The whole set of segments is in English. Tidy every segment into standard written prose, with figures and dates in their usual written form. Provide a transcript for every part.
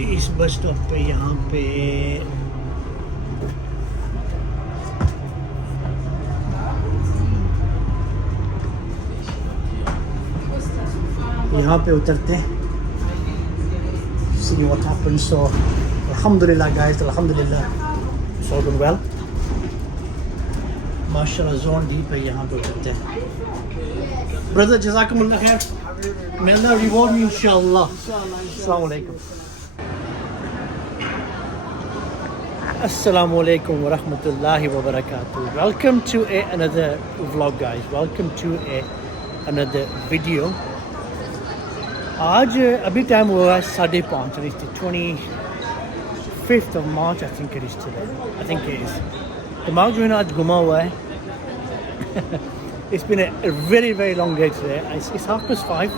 इस bus stop पे यहाँ पे उतरते हैं. See what happens. So alhamdulillah guys, alhamdulillah, it's all going well. माशाल्लाह जोन डी पे यहाँ पे उतरते हैं. ब्रदर जज़ाकुमुल्लाह खैर. May Allah reward you inshallah. Assalamu alaikum. Assalamu alaikum wa rahmatullahi wa barakatuh. Welcome to another vlog guys. Welcome to another video. आज अभी time हुआ है 5:30 and it's the 25th of March I think it is today. I think it is. दिमाग जो है ना आज घुमा हुआ है. It's been a very very long day today. It's 5:30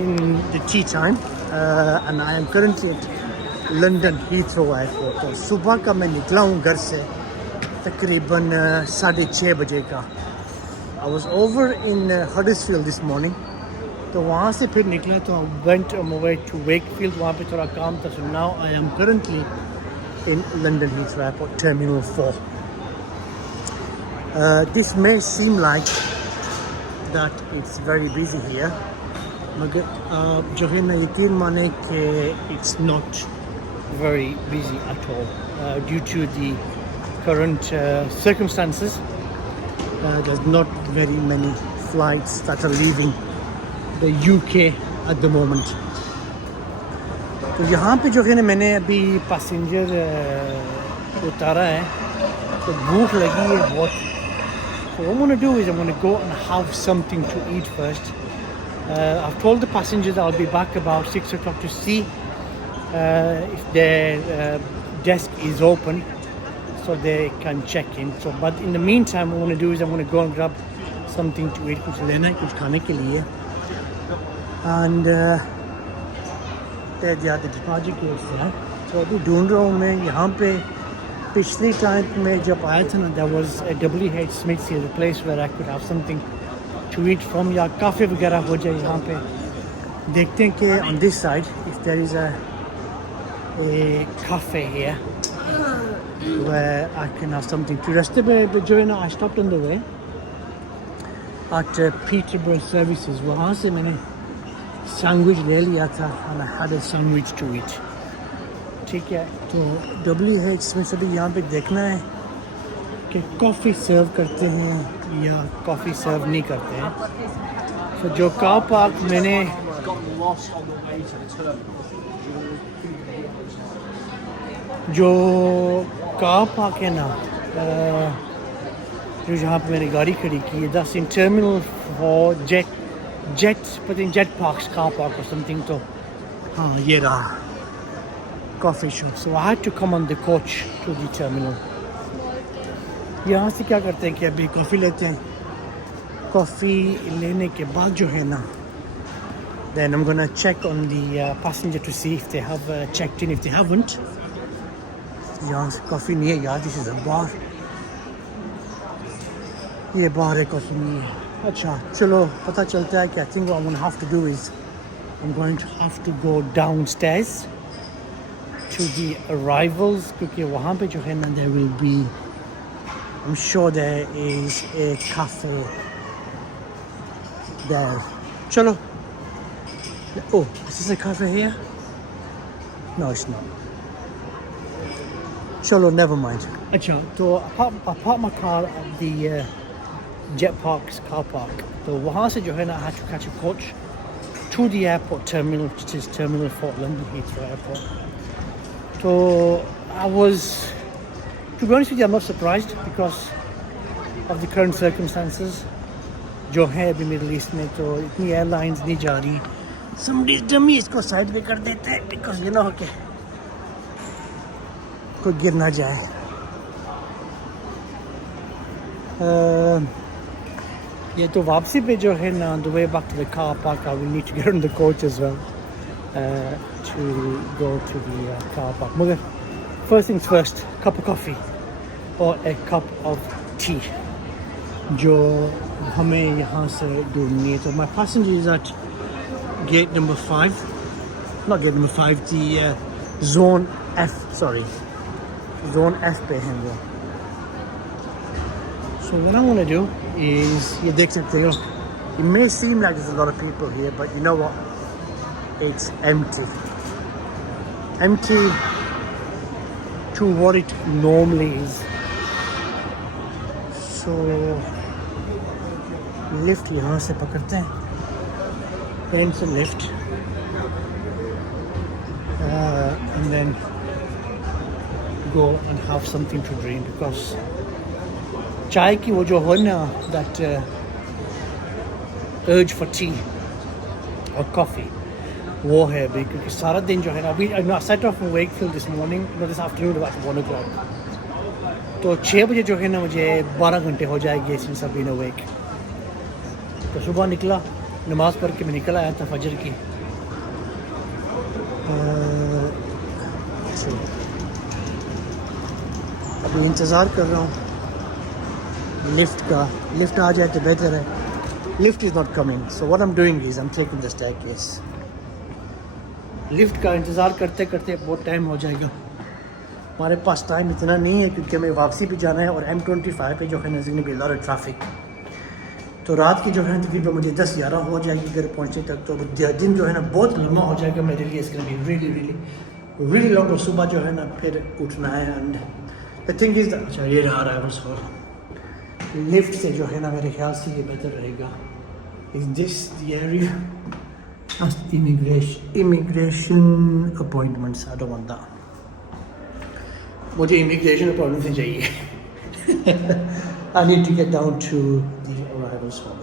in the tea time and I am currently at London Heathrow Airport. तो सुबह का मैं निकला हूँ घर से तकरीबन 6:30 बजे का. I was over in Huddersfield this morning. तो वहाँ से फिर निकला तो I went on my way to Wakefield. वहाँ पे थोड़ा काम था. So now I am currently in London Heathrow Airport Terminal 4. This may seem like that it's very busy here, मगर जो है ना यकीन माने कि it's not very busy at all due to the current circumstances. There's not very many flights that are leaving the UK at the moment. तो यहाँ पे जो है ना मैंने अभी पैसेंजर उतारा है तो भूख लगी है बहुत. So what I'm going to do is I'm going to go and have something to eat first. I've told the passengers I'll be back about 6 o'clock to see if their desk is open so they can check in. So but in the meantime what I'm going to do is I'm going to go and grab something to eat. कुछ लेना है कुछ खाने के लिए. And the deposit case है. So अभी ढूंढ रहा हूँ मैं यहाँ पे. पिछली टाइम में जब आया था ना there was a WH Smith's here, a place where I could have something to eat from. या काफ़े वगैरह हो जाए यहाँ पे. देखते हैं कि on this side if there is a cafe here where I can have something to. रास्ते पे जो है ना I stopped on the way at Peterborough Services. वहाँ से मैंने सैंडविच ले लिया था and I had a sandwich to eat. ठीक है तो WH में सभी यहाँ पे देखना है कि कॉफ़ी सर्व करते हैं या कॉफ़ी सर्व नहीं करते हैं. तो जो कार पार्क मैंने जो कार पार्क है ना जो जहाँ पे मैंने गाड़ी खड़ी की है that's in terminal for jet but in jet parks car park or something. तो हाँ ये रहा coffee shop. So I had to come on the coach to the terminal. यहाँ से क्या करते हैं कि अभी कॉफ़ी लेते हैं. कॉफ़ी लेने के बाद जो है ना then I'm gonna check on the passenger to see if they have checked in. If they haven't, यहाँ से कॉफ़ी नहीं है यार. This is a bar. ये बार है कॉफ़ी नहीं है. अच्छा चलो पता चलता है कि I think what I'm gonna have to do is I'm going to have to go downstairs to the arrivals क्योंकि वहाँ पे जो है ना there will be I'm sure there is a cafe there. चलो. Oh, is this a cafe here? No, it's not. चलो, never mind. अच्छा तो I parked my car at the Jet Parks car park. तो वहाँ से जो है ना I had to catch a coach to the airport terminal, which is Terminal 4 London Heathrow Airport. So I was, to be honest with you, I'm not surprised because of the current circumstances. जो है अभी middle east में तो इतनी airlines नहीं जा रही. Somebody's dummy इसको साइड पे कर देते हैं because you know कि कोई गिर ना जाए. ये तो वापसी पे जो है ना the way back to the car park I will need to get on the coach as well. To go to the car park. मगर first things first, cup of coffee or a cup of tea जो हमें यहाँ से ढूंढनी है. तो my passenger is at gate number 5, not gate number 5, the zone F पे हैं वो. So what I'm gonna do is, ये देख सकते हो, it may seem like there's a lot of people here, but you know what? It's empty to what it normally is. So lift यहाँ से पकड़ते हैं, pencil lift, and then go and have something to drink because चाय की वो जो है ना, that urge for tea or coffee, वो है अभी, क्योंकि सारा दिन जो है ना, अभी I set off from Wakefield this morning, this afternoon about 1 o'clock, तो 6 बजे जो है ना मुझे 12 घंटे हो जाएंगे since I've been awake. तो सुबह निकला, नमाज़ पढ़ के मैं निकल आया था फजर की. अभी इंतज़ार कर रहा हूँ लिफ्ट का. लिफ्ट आ जाए तो बेहतर है. Lift is not coming, so what I am doing is I am taking the staircase. Lift का इंतज़ार करते करते बहुत टाइम हो जाएगा. हमारे पास टाइम इतना नहीं है क्योंकि हमें वापसी भी जाना है और M25 पे जो है नज़दीक भी लॉट ट्रैफिक. तो रात की जो है तकरीबन मुझे 10-11 हो जाएगी घर पहुँचने तक. तो दिन जो है ना बहुत लंबा हो जाएगा मेरे लिए. इसके लिए really लॉन्ग. और सुबह जो है ना फिर उठना है. एंड द थिंग इज़, अच्छा ये रहा है बस. और लिफ्ट से जो है ना मेरे ख्याल से ये बेहतर रहेगा. Is this the area? Immigration appointments. I don't want that. मुझे इमिग्रेशन अपॉइंटमेंट नहीं चाहिए. I need to get down to the arrivals hall.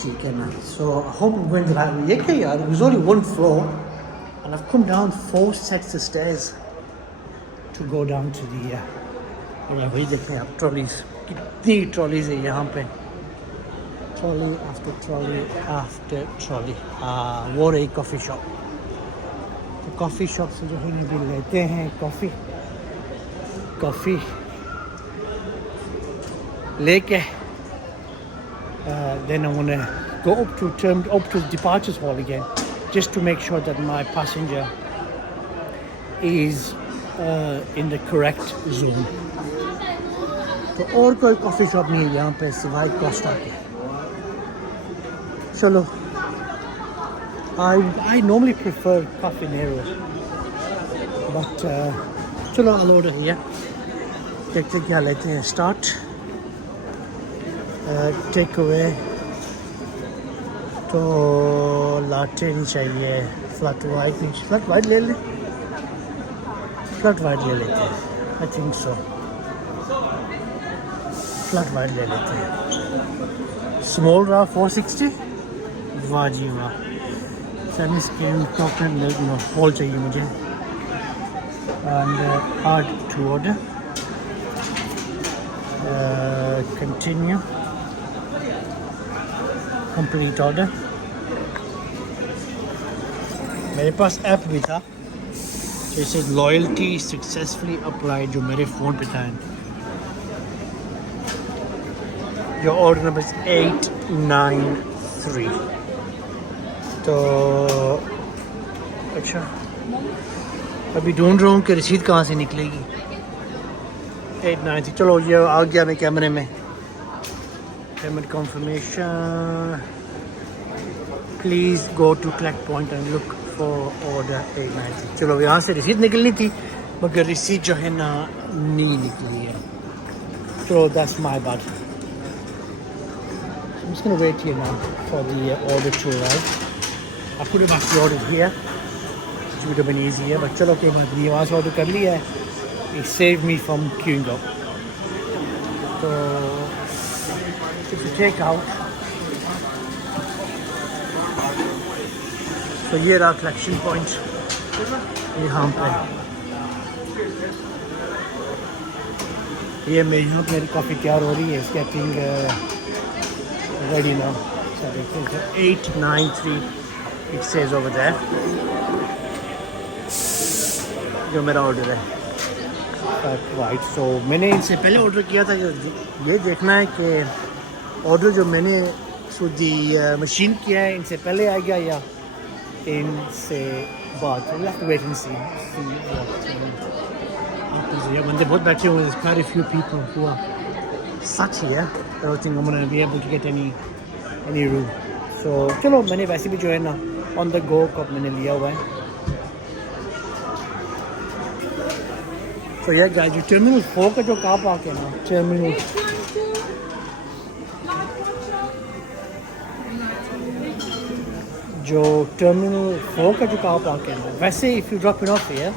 ठीक है ना. So I hope I'm going the right way. ये क्या यार, there's only one floor and I've come down 4 sets of stairs to go down to the वही देखें आप, trolleys, कितनी ट्रॉलीज है यहाँ पे. Trolley after trolley. वो रही कॉफ़ी शॉप. तो कॉफ़ी शॉप से जो है ना भी लेते हैं कॉफ़ी लेके then I'm gonna go up to the departures hall again just to make sure that my passenger is in the correct zone. तो और कोई कॉफ़ी शॉप नहीं है यहाँ पे सिवाय कोस्टा के. चलो, I normally prefer Caffè Nero, but चलो I'll order here. देखते क्या लेते हैं. Start take away. तो लाटे नहीं चाहिए, फ्लैट वाइट नहीं. फ्लैट वाइट ले लें. फ्लैट वाइट ले लेते हैं. I think so. Flat white ले लेते हैं. स्मॉल रहा 460. वाह जी वाह. Semi skin coconut milk no whole चाहिए मुझे. And hard to order. Continue. Complete order. मेरे पास ऐप भी था जैसे लॉयल्टी सक्सेसफुली अप्लाइड, जो मेरे फ़ोन पे था. जो ऑर्डर नंबर 893. तो अच्छा, अभी ढूंढ रहा हूँ कि रसीद कहाँ से निकलेगी. 893. चलो ये आ गया मैं कैमरे में. Payment confirmation. Please go to collect point and look for order 893. चलो यहाँ से रसीद निकलनी थी मगर रसीद जो है ना नहीं निकली है. तो that's my bad. I'm just going to wait here now for the order to arrive. I could have actually ordered here, which would have been easier, but चलो कोई बात नहीं. वहाँ से ऑर्डर कर लिया है. It saved me from queuing up. So if you take out, so ये रहा collection point यहाँ पे. ये मेरी काफ़ी तैयार हो रही है. It's getting ready now. So 893 it says over there. जो मेरा ऑर्डर है राइट. सो मैंने इनसे पहले ऑर्डर किया था. ये देखना है कि ऑर्डर जो मैंने सुधी मशीन किया है इनसे पहले आएगा या इनसे बाद. So we'll have to wait and see what happens here. बंदे बहुत बैठे हुए हैं. There's quite a few people who are sat here. I don't think I'm going to be able to get any room. So चलो मैंने वैसे भी जो है ना on the go कप मैंने लिया हुआ है. So yeah guys, जो Terminal 4 का जो कार पार्क है ना, Terminal जो Terminal 4 का जो कार पार्क है ना, वैसे if you drop it off here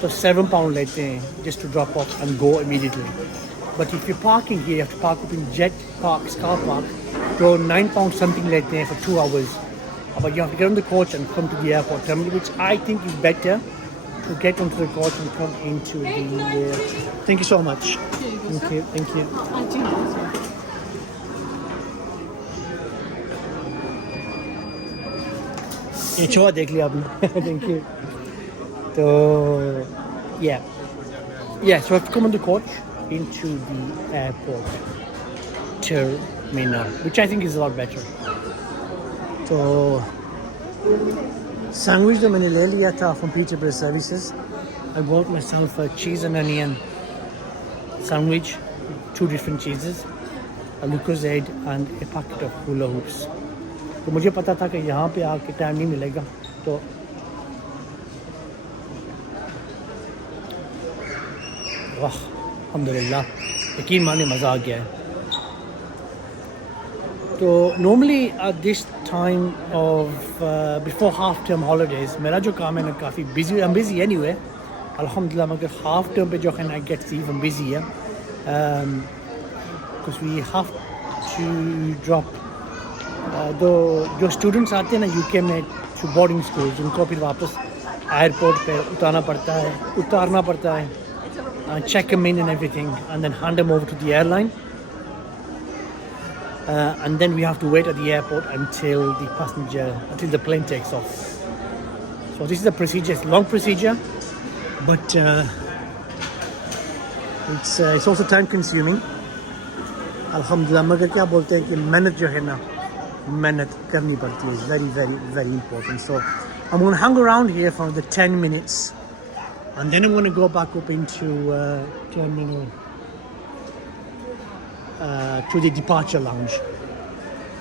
तो £7 लेते हैं just to drop off and go immediately. But if you're parking here, you have to park up in Jet Parks car park. So £9 something लेते हैं for 2 hours. But you have to get on the coach and come to the airport terminal, which I think is better to get onto the coach and come into the. Thank you so much. Thank you. Thank you. ये छोआ देख लिया आपने. Thank you. So yeah. So I have to come on the coach into the airport terminal, which I think is a lot better. So sandwich जो मैंने ले लिया था from Peterborough Services. I bought myself a cheese and onion sandwich, 2 different cheeses, a Lucozade and a packet of hula hoops. तो मुझे पता था कि यहाँ पे आके टाइम नहीं मिलेगा, तो वाह अल्हम्दुलिल्लाह यकीन माने मज़ा आ गया है. तो normally at this time of before half term holidays मेरा जो काम है ना काफ़ी busy. I am busy anyway अल्हम्दुलिल्लाह, मगर हाफ टर्म पे जो है ना गेट्स इवन बिजी है because we have to drop जो स्टूडेंट्स आते हैं ना यूके में टू बोर्डिंग स्कूल, उनको फिर वापस एयरपोर्ट पे उतारना पड़ता है check them in and everything, and then hand them over to the airline, and then we have to wait at the airport until the plane takes off. So this is the procedure. It's a long procedure, but it's also time consuming. Alhamdulillah, मगर क्या बोलते हैं कि मेहनत जो है ना मेहनत करनी पड़ती है. It's very very very important. So I'm going to hang around here for the 10 minutes. And then I'm going to go back up into terminal to the departure lounge.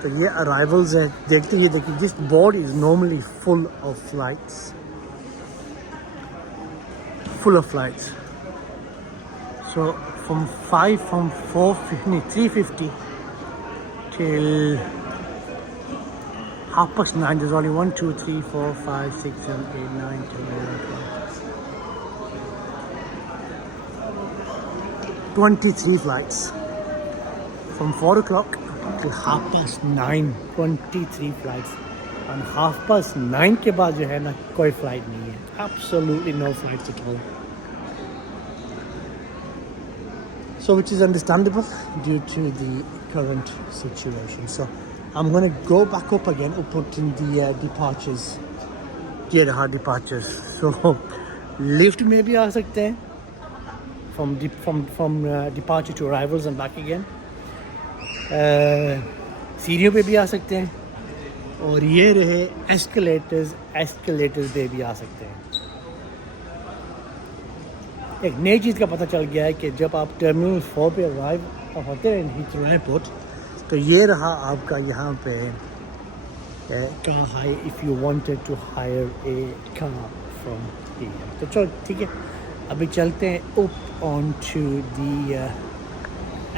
So ये arrivals है. देखिए this board is normally full of flights. So from 3:50 till 9:30 there's only 1, 2, 3, 4, 5, 6, 7, 8, 9, 10, 11, 12. 23 flights from 4 o'clock till 9:30. 23 flights, and 9:30 के बाद जो है ना कोई flight नहीं है. Absolutely no flights at all. So which is understandable due to the current situation. So I'm going to go back up again, up in the departures. ये रहा departures. So lift में भी आ सकते हैं. From departure to arrivals and back again. सीढ़ियों पे भी आ सकते हैं, और ये रहे एस्केलेटर्स पे भी आ सकते हैं. एक नई चीज़ का पता चल गया है कि जब आप टर्मिनल 4 पे अराइव होते हैं हीथ्रो एयरपोर्ट, तो ये रहा आपका यहाँ पे car hire if you wanted to hire a car from here. तो चलो ठीक है, अभी चलते हैं up onto the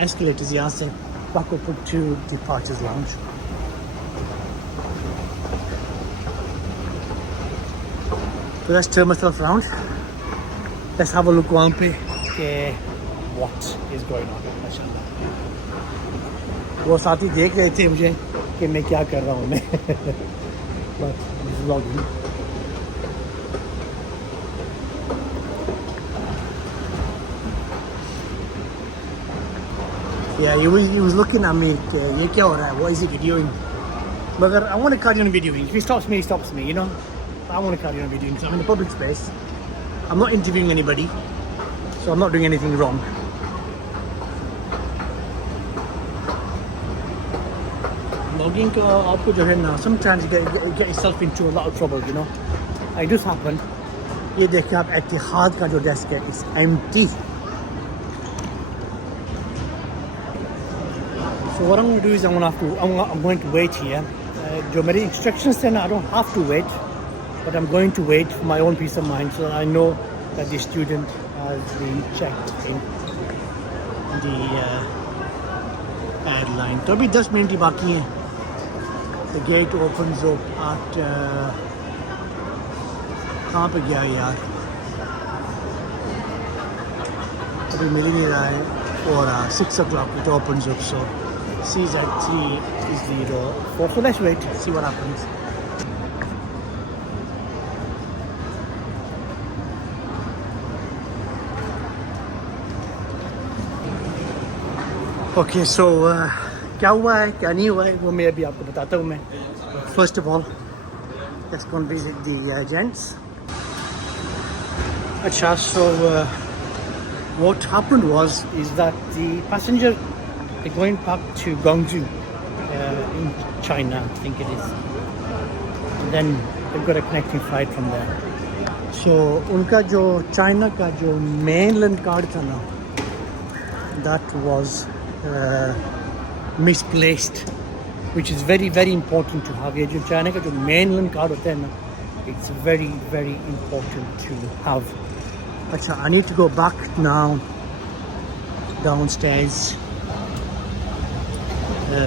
escalators यहाँ से back up to departures lounge. So let's turn myself around. Let's have a look वहाँ पे कि what is going on. वो साथी देख रहे थे मुझे कि मैं क्या कर रहा हूँ मैं. But this is vlogging. Yeah, he was looking at me. ये क्या हो रहा है? What is he videoing? But I want to carry on videoing. If he stops me, he stops me. You know, I want to carry on videoing. So I'm in a public space. I'm not interviewing anybody, so I'm not doing anything wrong. Vlogging आपको जो है ना, sometimes you get yourself into a lot of trouble. You know, it does happen. ये देखिए आप एतिहाद का जो desk है it's empty. So what I'm going to do is I'm going to wait here. जो मेरी instructions थे ना, I don't have to wait, but I'm going to wait for my own peace of mind so that I know that the student has been checked in the airline. तो अभी 10 minute ही बाकी हैं. The gate opens up at कहाँ पे गया यार, अभी मिल ही नहीं रहा है. और 6 o'clock it opens up, so CZT is the door. So let's wait, see what happens. Okay, so क्या हुआ है क्या नहीं हुआ है वो मैं अभी आपको बताता हूँ मैं. First of all, let's go and visit the gents. अच्छा, so what happened is that the passenger, they're going back to Guangzhou in China, I think it is. And then they've got a connecting flight from there. So उनका जो China का जो mainland card था ना, that was misplaced, which is very very important to have. ये जो China का जो mainland card होता है ना, it's very very important to have. अच्छा, I need to go back now downstairs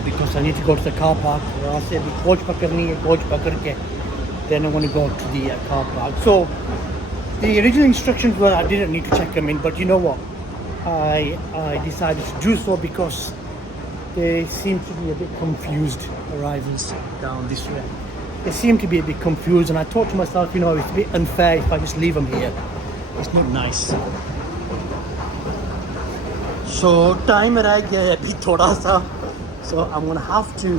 because I need to go to the car park. वहाँ से अभी कोच पकड़नी है, कोच पकड़ के then I want to go to the car park. So the original instructions were I didn't need to check them in, but you know what? I decided to do so because they seem to be a bit confused, arrivals down this way. They seem to be a bit confused, and I thought to myself, you know, it's a bit unfair if I just leave them here. It's not nice. So time रह गया है अभी थोड़ा सा, so I'm gonna have to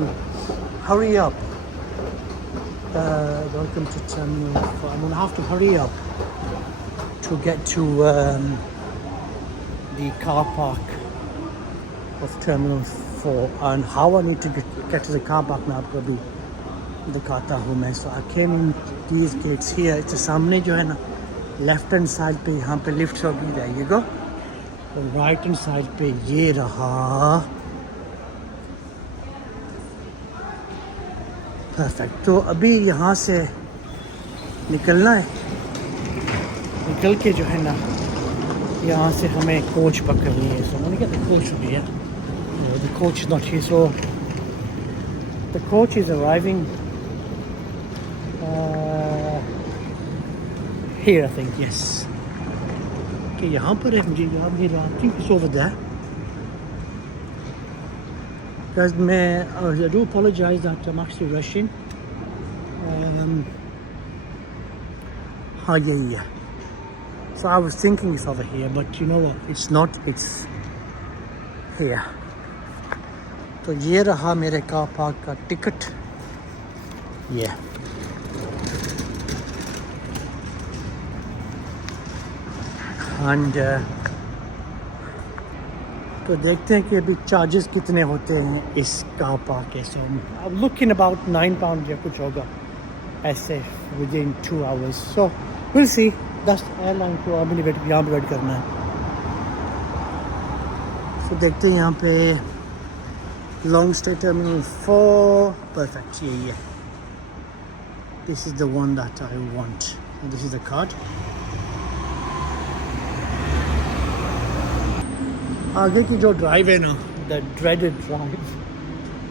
hurry up. Welcome to Terminal 4. I'm gonna have to hurry up to get to the car park of Terminal 4, and how I need to get to the car park मैं आपको अभी दिखाता हूँ मैं. So I came in these gates here. It's सामने जो है ना, लेफ्ट हैंड साइड पे यहाँ पे लिफ्ट होगी, there you go. और राइट हैंड साइड पे ये रहा. परफेक्ट. तो अभी यहाँ से निकलना है, निकल के जो है ना यहाँ से हमें कोच पकड़नी है. सो मैंने कहा the coach will be here. The coach is not here, so the coach is arriving here, I think. Yes. Okay, यहाँ पर है, मुझे याद नहीं रहा. I think it's over there. Guys, I do apologize that I'm actually rushing. हाँ यही है. So I was thinking it's over here, but you know what? It's not. It's here. तो ये रहा मेरे कार पार्क का टिकट. Yeah. And तो देखते हैं कि अभी चार्जेस कितने होते हैं इस कार पार्क के. So I'm looking about £9 या कुछ होगा ऐसे within 2 hours. So we'll see. That's airline को अभी यहाँ पे वेट करना है. So देखते हैं यहाँ पे long stay terminal 4. Perfect. यही है. This is the one that I want. And this is the card. आगे की जो ड्राइव है ना, the dreaded drive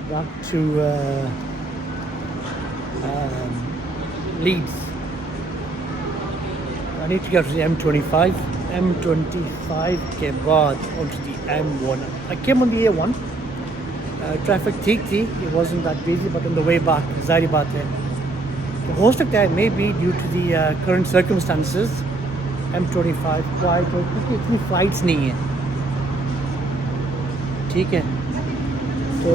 back to Leeds. I need to get to the M25 के बाद onto the M1. I came on the A1. Traffic ठीक थी, it wasn't that busy, but on the way back, ज़ाहिर बात है. हो सकता है maybe due to the current circumstances M25 quiet हो, क्योंकि इतनी फ्लाइट्स नहीं है. ठीक है, तो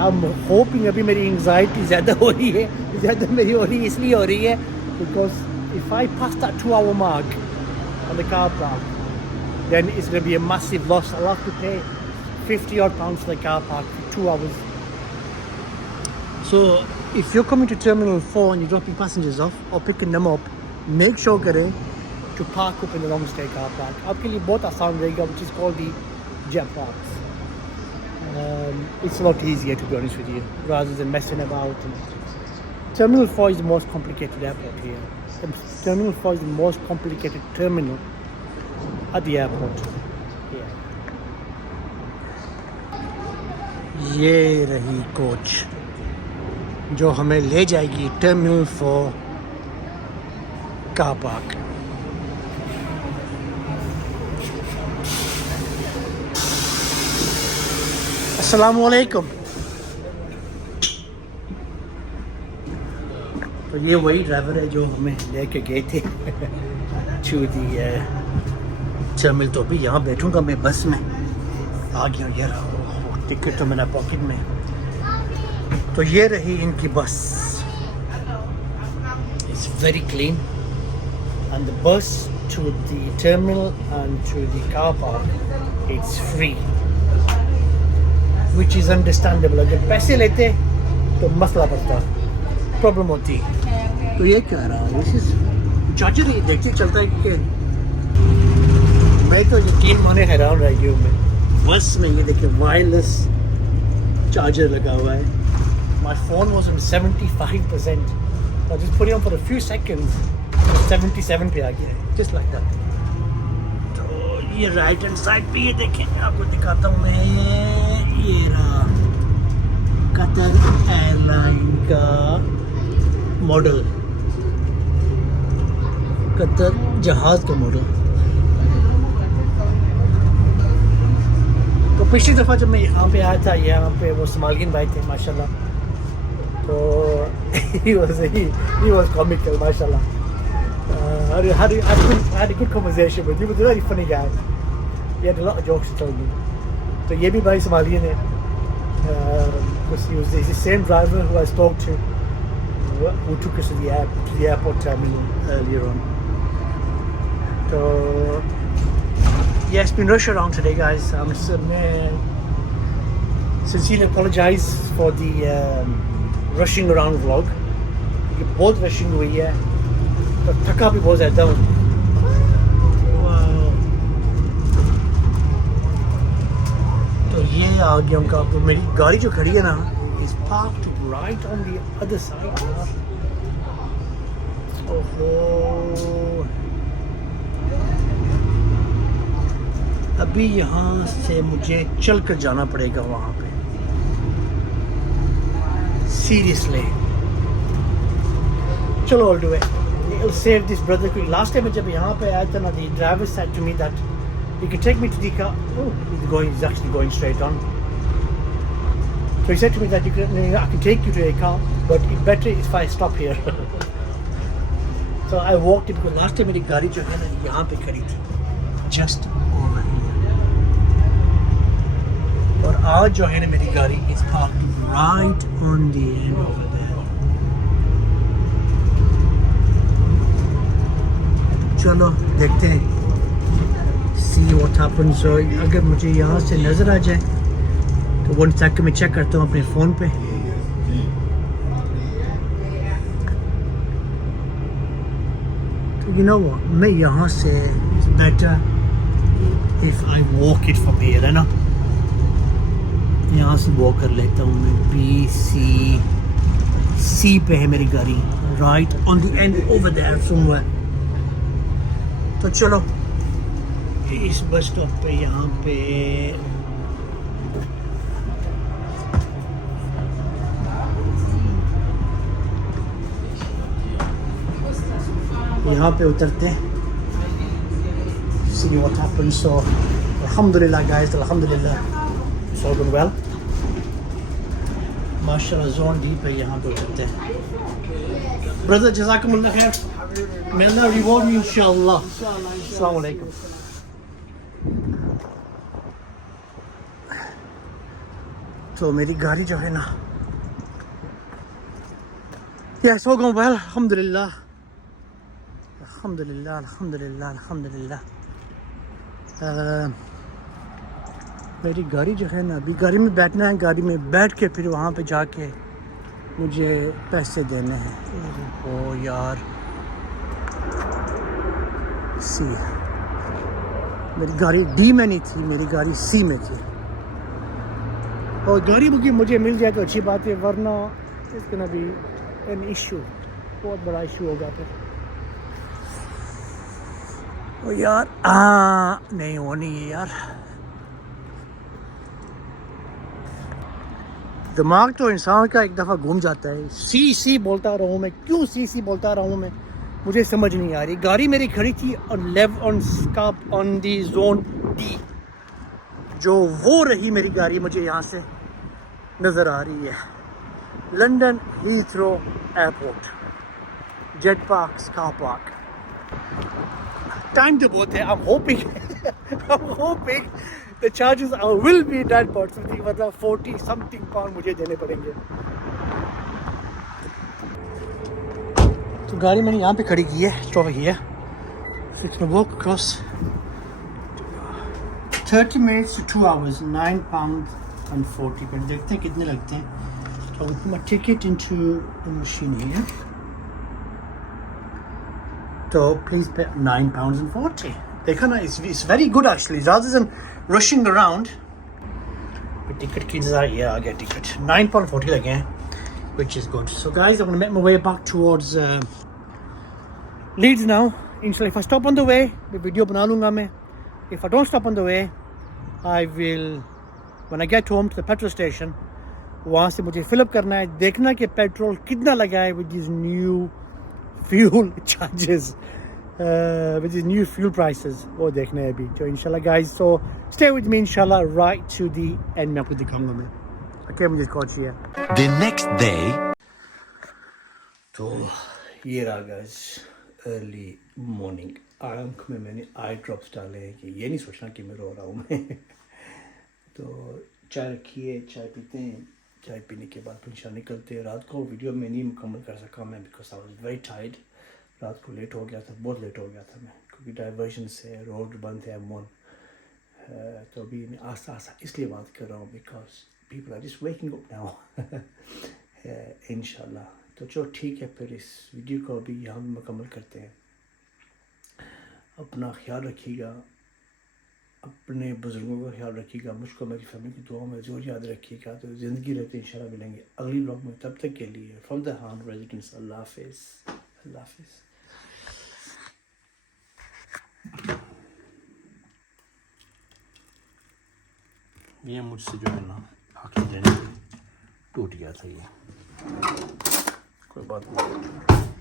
I'm hoping अभी मेरी एंग्जाइटी ज़्यादा हो रही है, ज़्यादा मेरी हो रही है, इसलिए हो रही है because if I pass that 2-hour mark on the car park, then it's going to be a massive loss. I'll have to pay £50 for the car park for 2 hours. So if you're coming to Terminal 4 and you're dropping passengers off or picking them up, make sure करें to park up in the long car park. आपके लिए बहुत आसान रहेगा, which is called the jet park. It's a lot easier, to be honest with you, rather than messing about. Terminal 4 is the most complicated airport here. Terminal 4 is the most complicated terminal at the airport. Yeah. ये रही coach जो हमें ले जाएगी terminal 4 car park. अस्सलामु अलैकुम. तो ये वही ड्राइवर है जो हमें लेके गए थे टू दी टर्मिनल. तो अभी यहाँ बैठूंगा मैं बस में. आ गया यार, टिकट तो मेरा पॉकेट में. तो ये रही इनकी bus. It's very clean and the bus to the terminal and to the car park it's free, which is understandable. अगर पैसे लेते तो मसला पड़ता, प्रॉब्लम होती. तो ये कह रहा हूँ, दिस इज चार्जर ही देखते चलता है कि मैं तो यकीन माने हैरान रह गया हूँ. मैं बस में ये देखिए वायरलेस चार्जर लगा हुआ है. My phone was on 75%. I just put it on for a few seconds. 77 पे आ गया है, just like that. तो ये राइट हैंड साइड पे ये देखें, आपको दिखाता हूँ मैं. ये रहा कतर एयरलाइन का मॉडल, कतर जहाज का मॉडल. तो पिछली दफ़ा जब मैं यहाँ पे आया था, यहाँ पे वो सोमालियन भाई थे माशाल्लाह. तो he was comical माशाल्लाह. had a good conversation with him. He was a very funny guy. He had a lot of jokes to tell me. तो ये भी भाई सोमालियन है. He's the same driver who I spoke to, who took us to the airport terminal earlier on. So yeah, it's been rush around today, guys. I'm sincerely apologize for the rushing around vlog. ये बहुत rushing हुई है, तो थका भी बहुत ज़्यादा हूँ. तो ये आ गया उनका. तो मेरी गाड़ी जो खड़ी है ना, is parked right on the other side. ओहो, अभी यहाँ से मुझे चल कर जाना पड़ेगा वहाँ पे. सीरियसली, चलो all do it. It'll save this brother. Last time जब यहाँ पे आया था ना, the driver said to me that he can take me to the car. Oh, he's actually going straight on. So he said to me that I can take you to a car, but it's better if I stop here. So I walked in, because last time मेरी गाड़ी जो है ना यहाँ पे खड़ी थी, just over here. और आज जो है ना मेरी गाड़ी is parked right on the end over there. चलो देखते हैं, see what happens. So अगर मुझे यहाँ से नज़र आ जाए तो 1 सेकंड में चेक करता हूँ अपने फ़ोन पे. तो you know what, मैं यहाँ से it's better if I walk it from here, है ना. यहाँ से वॉक कर लेता हूँ मैं. C पे है मेरी गाड़ी, right on the end over there somewhere. तो चलो इस बस स्टॉप पे यहाँ पे उतरते हैं. See what happens. So alhamdulillah guys, alhamdulillah, it's all going well. माशाल्लाह जोन डी पे यहाँ पे उतरते हैं. ब्रदर जज़ाकुमुल्लाह खैर. May Allah reward you inshallah. Assalamu alaikum. तो मेरी गाड़ी जो है ना, yeah, it's all going well. Alhamdulillah. Alhamdulillah. Alhamdulillah. Alhamdulillah. मेरी गाड़ी जो है ना, अभी गाड़ी में बैठना है. गाड़ी में बैठ के फिर वहाँ पे जाके मुझे पैसे देने हैं. ओ यार, सी, मेरी गाड़ी डी में नहीं थी, मेरी गाड़ी सी में थी। और गाड़ी बुकिंग मुझे मिल जाए तो अच्छी बात है, वरना it's gonna be an issue, बहुत बड़ा इशू होगा फिर। ओ यार नहीं वो नहीं है यार, दिमाग तो इंसान का एक दफ़ा घूम जाता है। सी बोलता रहा हूँ मैं, क्यों सी बोलता रहा हूँ मैं, मुझे समझ नहीं आ रही। गाड़ी मेरी खड़ी थी ऑन दी जोन डी, जो वो रही मेरी गाड़ी मुझे यहाँ से नज़र आ रही है, London Heathrow airport, jet park, car park. Time तो बहुत है, I'm hoping the charges will be that part, मतलब 40 something pound मुझे देने पड़ेंगे। तो गाड़ी मैंने यहाँ पे खड़ी की है, स्टॉप की है। So it's gonna walk across 30 minutes to 2 hours, £9.40। देखते हैं कितने लगते हैं। So I'll put my ticket into the machine here. So please pay £9.40। देखा ना, it's very good actually, rather than rushing around। Ticket की इंतजार, ये आ गया टिकट, £9.40 लगे हैं, which is good। So guys, I'm gonna make my way back towards Leeds now। Inshallah, if I stop on the way, मैं video बना लूँगा मैं। If I don't stop on the way, I will, when I get home to the petrol station, वहाँ से मुझे fill up करना है, देखना कि पेट्रोल कितना लगा है with these new fuel charges, with these new fuel prices, वो देखना है अभी। तो इंशाल्लाह guys, so stay with me इंशाल्लाह right to the end, मैं आपको दिखाऊंगा मैं। Okay, मुझे कॉल चाहिए। The next day, तो ये रहा guys, अर्ली मॉर्निंग। आंख में मैंने आई ड्रॉप्स डाले हैं कि ये नहीं सोचना कि मैं रो रहा हूँ मैं। तो चाय रखी है, चाय पीते हैं, चाय पीने के बाद फिर इंशाल्लाह निकलते हैं। रात को वीडियो में नहीं मुकम्मल कर सका मैं, because I was very tired. रात को लेट हो गया था, बहुत लेट हो गया था मैं, क्योंकि डाइवर्जन से रोड बंद है M1। तो अभी मैं आस्ता आस्ता इसलिए बात कर रहा हूँ because people are just waking up now इंशाल्लाह। तो चलो ठीक है, फिर इस वीडियो को अभी यहाँ मुकम्मल करते हैं। अपना ख्याल रखिएगा, अपने बुज़ुर्गों का ख्याल रखिएगा, मुझको मेरी फैमिली की दुआ में ज़रूर याद रखिएगा। तो ज़िंदगी रहते इंशाल्लाह मिलेंगे अगली ब्लॉग में। तब तक के लिए फ्रॉम द हार्ट रेजिडेंस, अल्लाह हाफिज़, अल्लाह हाफिज़। ये मुझसे जो है ना आखिरी दिन टूट गया था, ये कोई बात नहीं।